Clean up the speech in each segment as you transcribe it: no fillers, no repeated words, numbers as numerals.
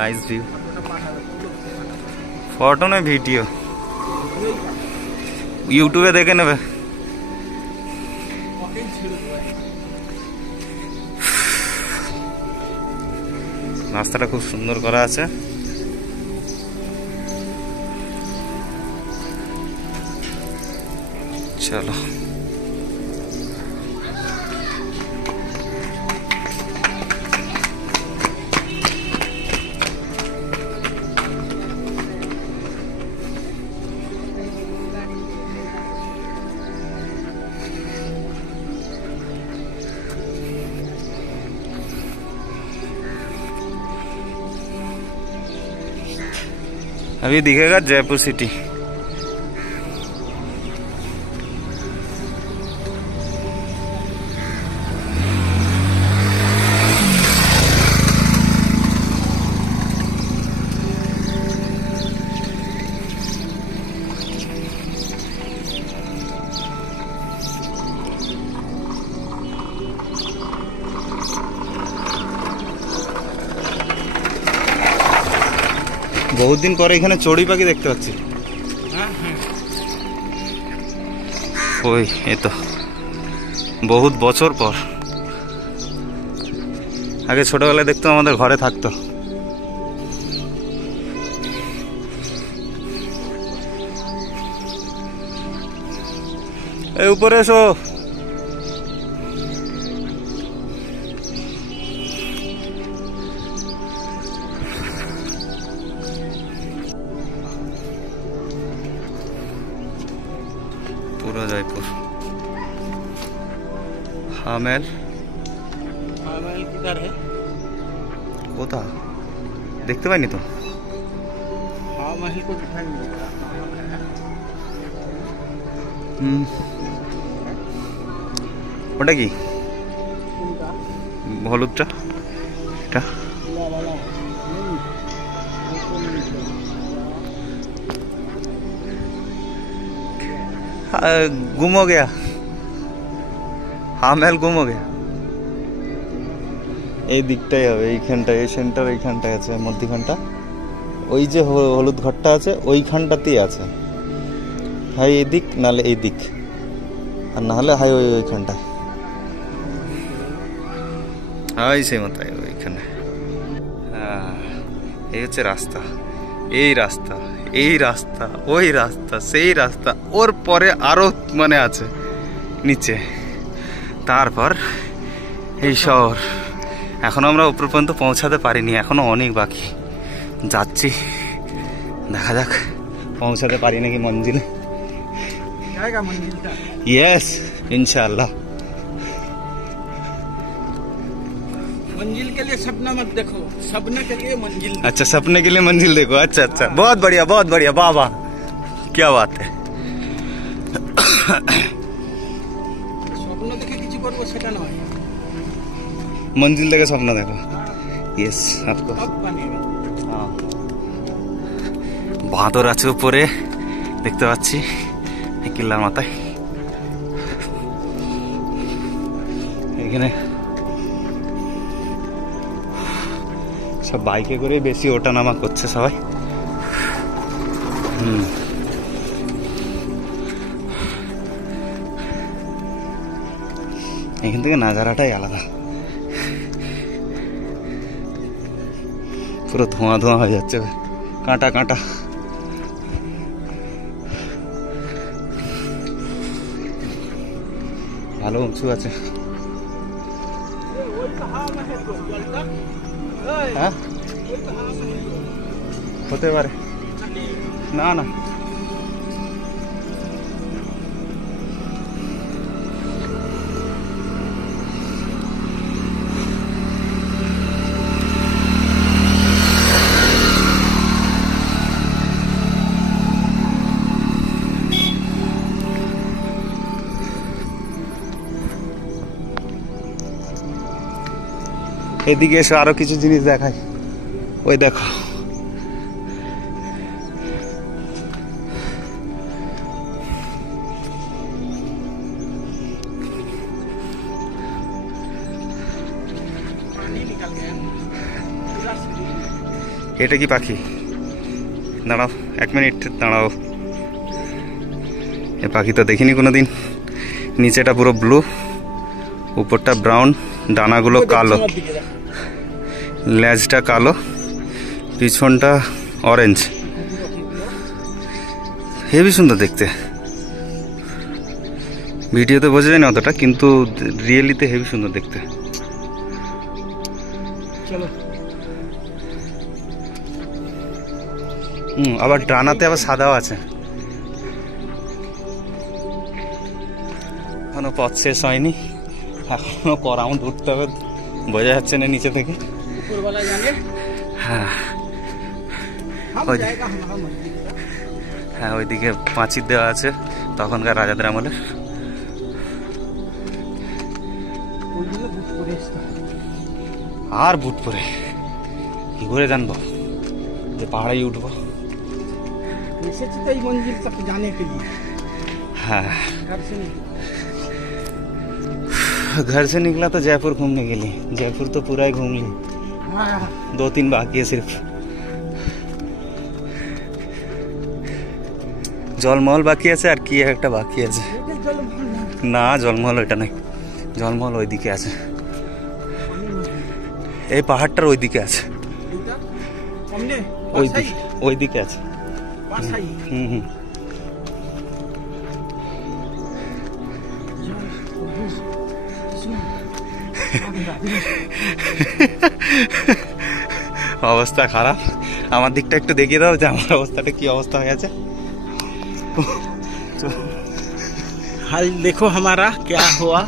Nice view. Photo ने video यूट्यूबे देखे नेबे। রাস্তাটা খুব সুন্দর করা আছে। চলো अभी दिखेगा जयपुर सिटी। बहुत दिन पर এখানে চড়ুই পাখি দেখতে পাচ্ছি। ওই এই তো বহুত বছর পর। আগে ছোটবেলায় দেখতাম, আমাদের ঘরে থাকতো। এই উপরে এসো। पूरा जयपुर। हामेल किधर है? कोथा देखते पाइनी तो। हामेल को दिखाई नहीं दे रहा। ওটা কি হলুদটা? এটা गुम हो गया। हामेल गुम हो गया। এই দিকটাই হবে, এইখানটা, এই সেন্টার এইখানটায় আছে, মধ্যখানটা। ওই যে হলুদ ঘরটা আছে ওইখানটাতেই আছে। হয় এই দিক নাহলে এই দিক, আর না হলে হয় ওইখানটায়। হয় সেই মতো ওইখানে। হ্যাঁ, এই হচ্ছে রাস্তা। এই রাস্তা, এই রাস্তা, ওই রাস্তা, সেই রাস্তা, ওর পরে আরো মানে আছে নিচে। তারপর এই শহর। এখনো আমরা উপর পর্যন্ত পৌঁছাতে পারিনি, এখনো অনেক বাকি। যাচ্ছি, দেখা যাক পৌঁছাতে পারি নাকি মঞ্জিলে। यस इंशाल्लाह। मंजिल के लिए सपना मत देखो, सपने के लिए मंजिल। अच्छा, सपने के लिए मंजिल देखो। अच्छा अच्छा, बहुत बढ़िया, बहुत बढ़िया, वाह वाह, क्या बात है। स्वप्न देखे किसी করব সেটা নয়, मंजिल देखे स्वप्न देखो। यस, आपको हाँ। বাঁদর আছে উপরে দেখতে পাচ্ছি কিল্লার মাথায়। এখানে সব বাইকে করে বেশি ওঠা নামা করছে সবাই। এখান থেকে নাজারাটাই আলাদা। পুরো ধোঁয়া ধোঁয়া হয়ে যাচ্ছে, কাঁটা কাঁটা। ভালো উঁচু আছে। হ্যাঁ, হতে পারে। না না, এদিকে এসে আরো কিছু জিনিস দেখাই। ওই দেখো, এটা কি পাখি? দাঁড়াও 1 মিনিট দাঁড়াও। এ পাখি তো দেখিনি কোনোদিন। নিচেটা পুরো ব্লু, উপরটা ব্রাউন, ডানাগুলো কালো, লেজটা কালো, পিছনটা অরেঞ্জ। হেবি সুন্দর দেখতে। ভিডিওতে বোঝা যায় না অতটা, কিন্তু রিয়েলিতে হেবি সুন্দর দেখতে। চলো। আবার ডানাতে আবার সাদাও আছে। এখনো পথ শেষ হয়নি, এখনো ক রাউন্ড উঠতে হবে, বোঝা যাচ্ছে না নিচে থেকে। ऊपरवाला जाने হ্যাঁ हम ওই जाएगा हमारा मंदिर का। হ্যাঁ, ওইদিকে পাঁচির দেওয়া আছে তখনকার রাজাদের আমলে। ওইগুলো বুক করে এসে আর বুট পরে কি করে জানবো যে পাহাড়েই উঠবো? एसेছি तो এই मंजिल तक जाने के लिए। हाँ, घर से नहीं। घर से निकला तो जयपुर घूमने के लिए। जयपुर तो पूरा ही घूम ली, हाँ 2-3 बाकी है सिर्फ। জলমহল বাকি আছে, আর কি একটা বাকি আছে। ये चल भाई না, জলমহল ওইটা নয়, জলমহল ওইদিকে আছে, এই পাহাড়টার ওইদিকে আছে, इधर हमने ওইদিকে ওইদিকে আছে। पास आई হুম হুম। অবস্থা খারাপ। আমার দিকটা একটু দেখিয়ে দাও যে আমার অবস্থাটা কি অবস্থা হয়ে আছে। हाल देखो हमारा क्या हुआ।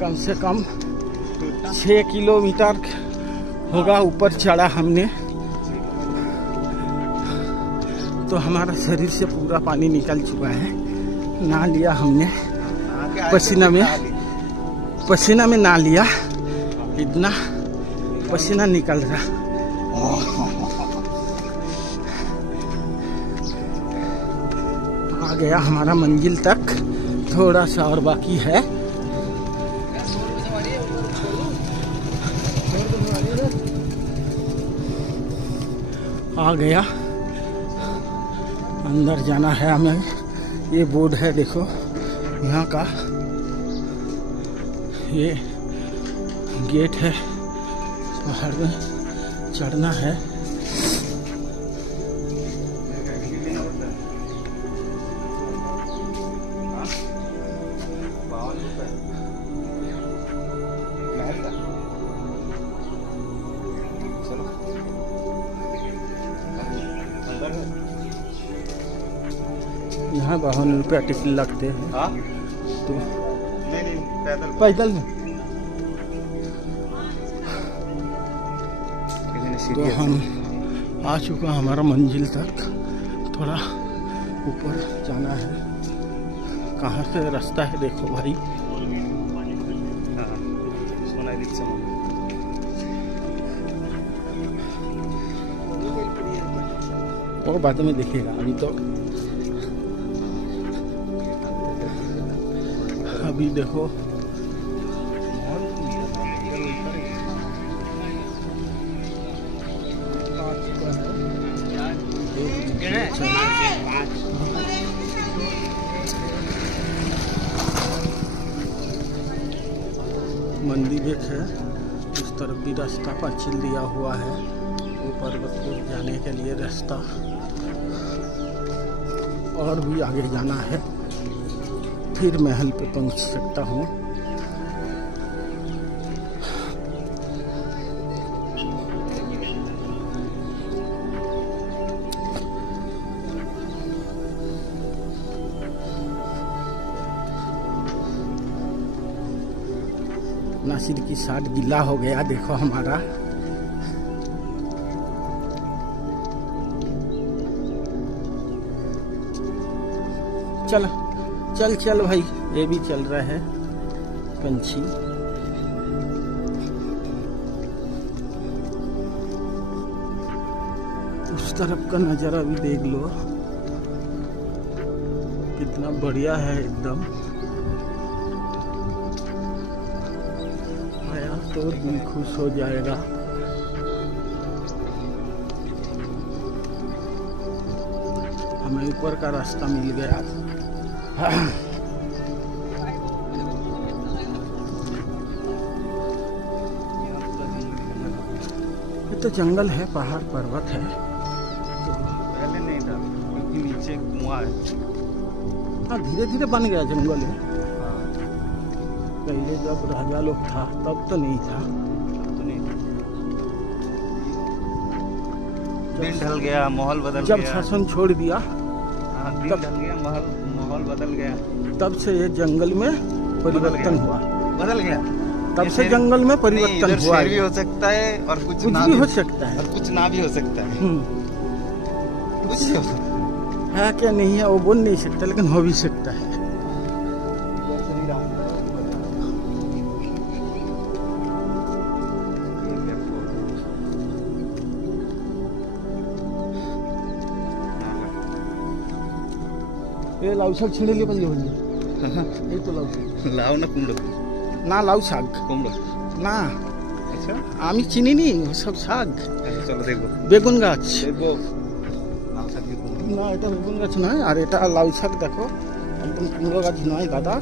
कम से कम 6 किलोमीटर होगा ऊपर चढ़ा हमने, तो हमारा शरीर से पूरा पानी निकल चुका है। ना लिया हमने पसीना में ना लिया, इतना पसीना निकल रहा। आ गया हमारा मंजिल तक, थोड़ा सा और बाकी है। आ गया, अंदर जाना है हमें। ये बोर्ड है देखो यहाँ का, ये गेट है, पहाड़ में चढ़ना है। यहाँ 52 रुपया टिकट लगते हैं। हाँ? तो नहीं, पैदल में तो हम आ चुका हमारा मंजिल तक। थोड़ा ऊपर जाना है, कहाँ से रास्ता है देखो भाई। वो बाद में देखिएगा, अभी तो अभी देखो मंदिर एक है, उस तरफ भी रास्ता पाचिल दिया हुआ है, वो पर्वत को जाने के लिए रास्ता। और भी आगे जाना है, फिर महल पे पहुंच सकता हूँ। नासिर की शर्ट गीला हो गया देखो हमारा। चल चल चल भाई, ये भी चल रहा है पंछी। उस तरफ का नजारा भी देख लो, कितना बढ़िया है एकदम। आया तो दिल खुश हो जाएगा। ऊपर का रास्ता मिल गया। ये तो जंगल है, पहाड़ पर्वत है। तो पहले नहीं था क्योंकि नीचे कुआं है। हाँ, धीरे धीरे बन गया जंगल है। पहले जब राजा लोग था तब तो नहीं था। दिन ढल गया, माहौल बदल जब गया। शासन छोड़ दिया, हाँ, दिन ढल गया, माहौल बदल गया। तब से ये जंगल में परिवर्तन हुआ। बदल गया। तब से जंगल में परिवर्तन हुआ। शेर भी हो सकता है और कुछ ना भी हो सकता है, और कुछ ना भी हो सकता है। कुछ भी हो सकता है क्या नहीं है वो बोल नहीं सकता, लेकिन हो भी सकता है। ये लाउ शाक छिड़ेली पाहिजे म्हणजे এই তো লাউ শাক। লাউ না কুমড়ো? না লাউ শাক। কুমড়ো না, আচ্ছা আমি চিনি নি সব শাক। আচ্ছা চলো দেখবো। বেগুন গাছ। দেখবো লাউ শাক দিয়ে কুমড়ো। না, এটা বেগুন গাছ নয়, আর এটা লাউ শাক। দেখো একদম কুমড়ো গাছ নয় দাদা।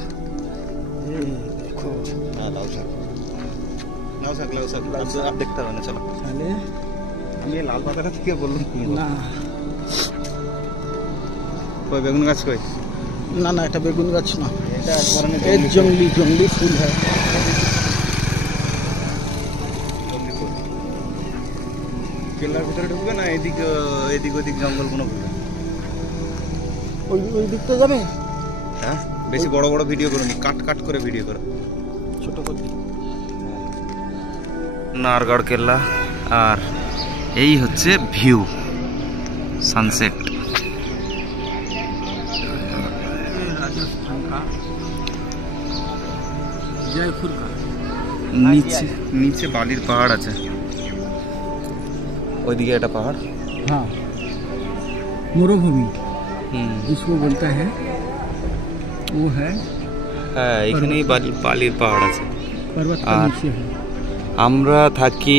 এই দেখো। হ্যাঁ লাউ শাক। লাউ শাক आप देखते हो ना, चलो। তাহলে আমি এই লাল পাতাটা থেকে বললাম কুমড়ো। না কই বেগুন গাছ কই? না না, এটা বেগুন গাছ না, এটা এক ধরনের এই জঙ্গলি জঙ্গলি ফুল है। কেল্লার ভিতরে ঢুকবে না এদিক এদিক ওদিক জঙ্গল কোনো ঘুরবে? ওই দিকটা যাবে। হ্যাঁ, বেশি বড় বড় ভিডিও করো নি, কাট কাট করে ভিডিও করো। ছোট করে নারগড় কেল্লা। আর এই হচ্ছে ভিউ, সানসেট। राजस्थान का जयपुर का। নিচে নিচে বালির পাহাড় আছে, ওইদিকে একটা পাহাড়। हाँ, मरुभूमि হুম, जिसको बोलता है वो है। হ্যাঁ এখানেই বালির পাহাড় আছে। पर्वत का আর नीचे है আমরা থাকি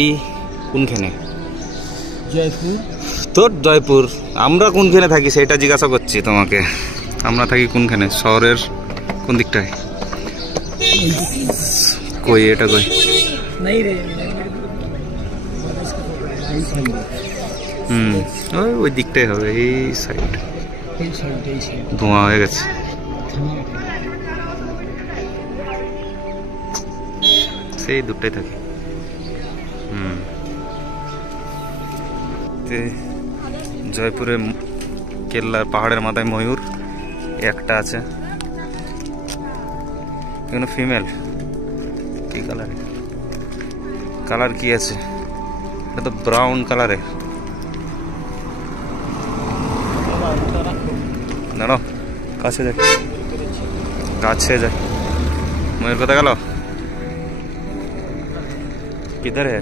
কোনখানে? जयपुर। তোর জয়পুর। আমরা কোনখানে থাকি সেটা জিজ্ঞাসা করছি তোমাকে। আমরা থাকি কোনখানে? শহরের কোন দিকটায়? কই এটা কই? नहीं रे, হুম, ওই দিকটাই হবে, এই সাইড। ধোঁয়া হয়ে গেছে। সেই দুটাই থাকে। হুম, জয়পুরে কেল্লার পাহাড়ের মাথায় ময়ূর একটা আছে। এখানে ফিমেল। কি কালার? কালার কি আছে? এটা তো ব্রাউন কালারের। দাঁড়াও, কাছে যাই, কাছে যাই। ময়ূর কোথায় গেল? কিধার है?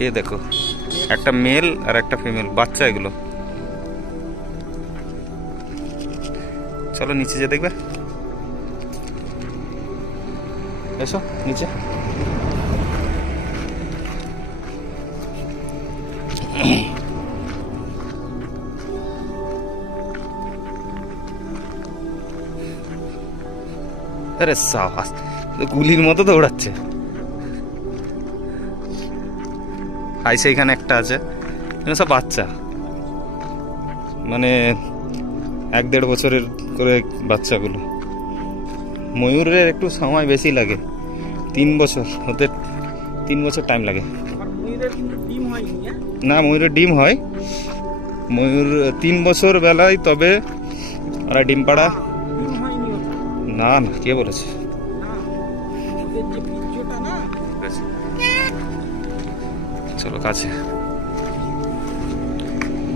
ये देखो, একটা মেল আর একটা ফিমেল, বাচ্চা এগুলো। চলো নিচে যে দেখবে। এসো নিচে। আরে সাবাস, গুলির মতো দৌড়াচ্ছে। আইসে এখানে একটা আছে, সব বাচ্চা, মানে 1-1.5 বছরের করে বাচ্চাগুলো। ময়ূরের একটু সময় বেশি লাগে, 3 বছর হতে 3 বছর টাইম লাগে। না, ময়ূরের ডিম হয়, ময়ূর 3 বছর বেলায় তবে ওরা ডিম পাড়া। না না, কে বলেছে? চলো কাছে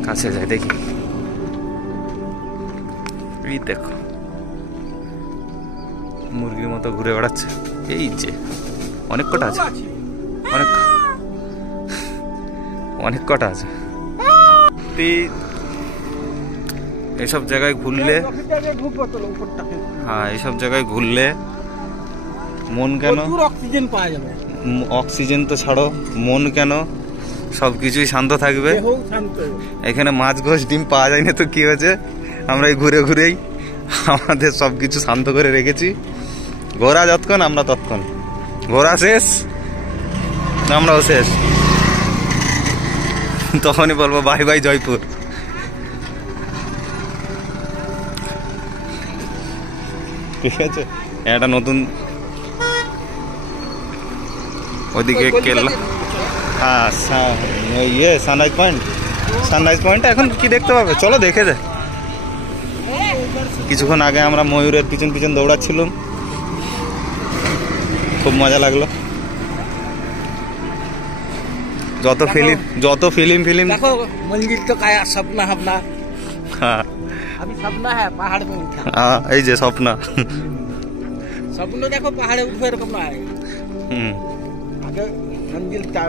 কাছে যাই, দেখি। এই দেখো, মুরগির মতো ঘুরে বেড়াচ্ছে। এই যে অনেক কটা আছে, অনেক কটা আছে। এইসব জায়গায় ঘুরলে, হ্যাঁ এইসব জায়গায় ঘুরলে মন কেন, অক্সিজেন পাওয়া যাবে। অক্সিজেন তো ছাড়ো, মন কেন সবকিছুই শান্ত থাকবে। দেহও শান্ত। এখানে মাছ ঘোষ ডিম পাওয়া যায় না তো কি হয়েছে, আমরা এই ঘুরে ঘুরেই আমাদের সবকিছু শান্ত করে রেখেছি। ঘোরা যতক্ষণ আমরা ততক্ষণ, ঘোরা শেষ আমরাও শেষ, তখনই বলবো বাই বাই জয়পুর। ঠিক আছে, একটা নতুন ওইদিকে কেল্লা, হ্যাঁ ইয়ে সানরাইজ পয়েন্ট, সানরাইজ পয়েন্ট এখন কি দেখতে পাবে, চলো দেখে যায়। কিছুক্ষণ আগে আমরা ময়ূরের পিছন পিছন দৌড়াচ্ছিলাম, খুব মজা লাগলো। যত ফিল্ম देखो मंजिल तो काया सपना अपना। হ্যাঁ अभी सपना है पहाड़ में उठा। হ্যাঁ এই যে স্বপ্ন, सपना देखो पहाड़े उठे एरकम ना है। आगे मंजिल ता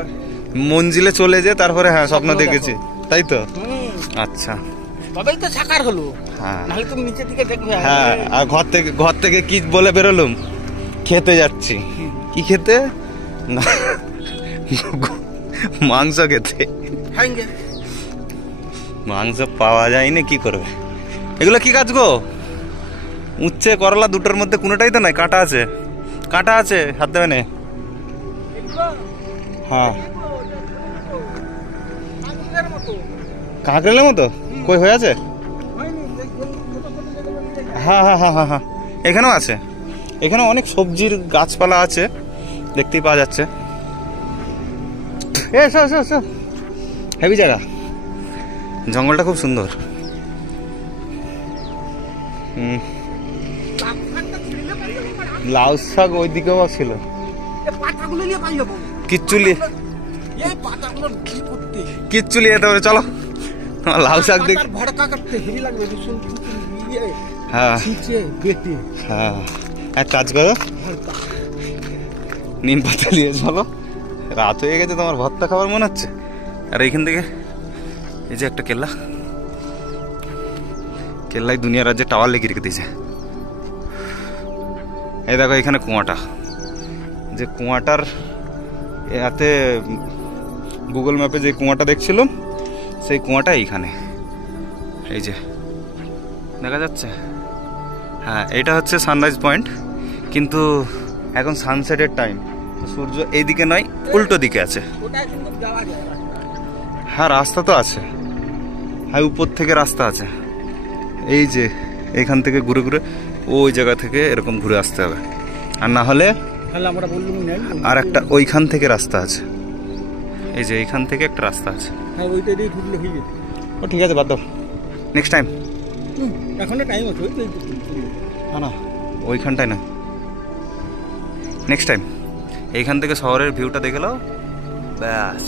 মঞ্জিলে চলে যে তারপরে হ্যাঁ স্বপ্ন দেখেছি, তাই তো। আচ্ছা তবেই তো সাকার হলো, হ্যাঁ নাহলে তুমি নিচের দিকে দেখবে। হ্যাঁ, আর ঘর থেকে কি বলে বেরোলুম, খেতে যাচ্ছি। কি খেতে না, মাংস খেতে। খাएंगे। মাংস পাওয়া যায়নি, কি করবে। এগুলো কি কাজ গো? উচ্ছে করলা দুটোর মধ্যে কোনোটাই তো নাই, কাঁটা আছে, কাঁটা আছে, হাত দেবে না। হ্যাঁ কাঁকড়েলের মতো কই হয়ে আছে? হ্যাঁ হ্যাঁ হ্যাঁ হ্যাঁ হ্যাঁ, এখানেও আছে। এখানে অনেক সবজির গাছপালা আছে, দেখতেই পাওয়া যাচ্ছে। হেভি জায়গা, জঙ্গলটা খুব সুন্দর। লাউ শাক ওইদিকেও ছিল, কিচ্ছু নিয়ে যেতে হবে, চলো লাউ শাক দেখ। হ্যাঁ হ্যাঁ, এক কাজ করো, নিম পাতা নিয়ে চলো, রাত হয়ে গেছে, তোমার ভর্তা খাবার মনে হচ্ছে। আর এইখান থেকে এই যে একটা কেল্লাই দুনিয়া রাজ্যে টাওয়ার লেগে রেখে দিয়েছে। এই দেখো এখানে কুয়াটা, যে কুয়াটার এতে গুগল ম্যাপে যে কুয়াটা দেখছিলাম, সেই কুয়াটা এইখানে, এই যে দেখা যাচ্ছে। হ্যাঁ এটা হচ্ছে সানরাইজ পয়েন্ট, কিন্তু এখন সানসেটের টাইম, সূর্য এইদিকে নয় উল্টো দিকে আছে। হ্যাঁ রাস্তা তো আছে, হ্যাঁ উপর থেকে রাস্তা আছে। এই যে এখান থেকে ঘুরে ঘুরে ওই জায়গা থেকে এরকম ঘুরে আসতে হবে, আর না হলে আর একটা ওইখান থেকে রাস্তা আছে। এই যে এইখান থেকে একটা রাস্তা আছে, ও ঠিক আছে বাদ দাও, নেক্সট টাইম। এখনো টাইম আছে, না ওইখানটায় না, নেক্সট টাইম। এইখান থেকে শহরের ভিউটা দেখে নাও, ব্যাস।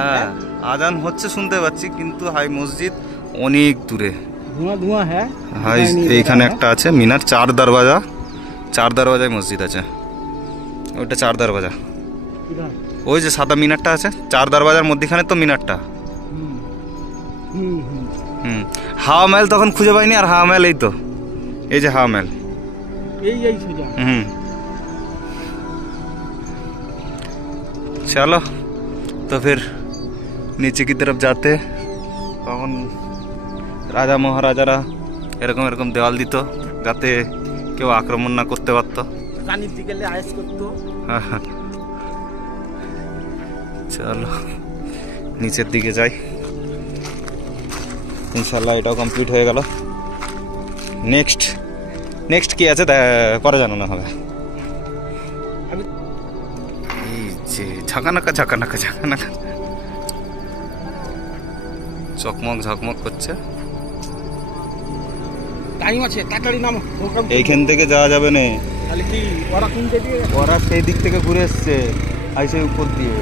হ্যাঁ আজান হচ্ছে শুনতে পাচ্ছি, কিন্তু হাই মসজিদ অনেক দূরে, ধোঁয়া হ্যাঁ। হাই এইখানে একটা আছে মিনার, চার দরওয়াজায় মসজিদ আছে, ওইটা চার দরওয়াজা। ওই যে সাদা মিনারটা আছে, চার দরওয়াজার মধ্যখানে তো মিনারটা। হাওয়া महल তখন খুঁজে পাইনি, আর হাওয়া महल এই তো, এই যে হাওয়া महल, चलो तो फिर नीचे की तरफ जाते। তখন রাজা মহারাজারা এরকম এরকম দেওয়াল দিত, যাতে কেউ আক্রমণ না করতে পারতো, চলো নিচের দিকে যাই। ইনশাল্লাহ এটাও কমপ্লিট হয়ে গেল। নেক্সট কি আছে পরে জানানো হবে। এই যে ঝাঁকানাকা ঝকমক করছে। এইখান থেকে যাওয়া যাবে না, ওরা সেই দিক থেকে ঘুরে এসছে, আইসে উপর দিয়ে।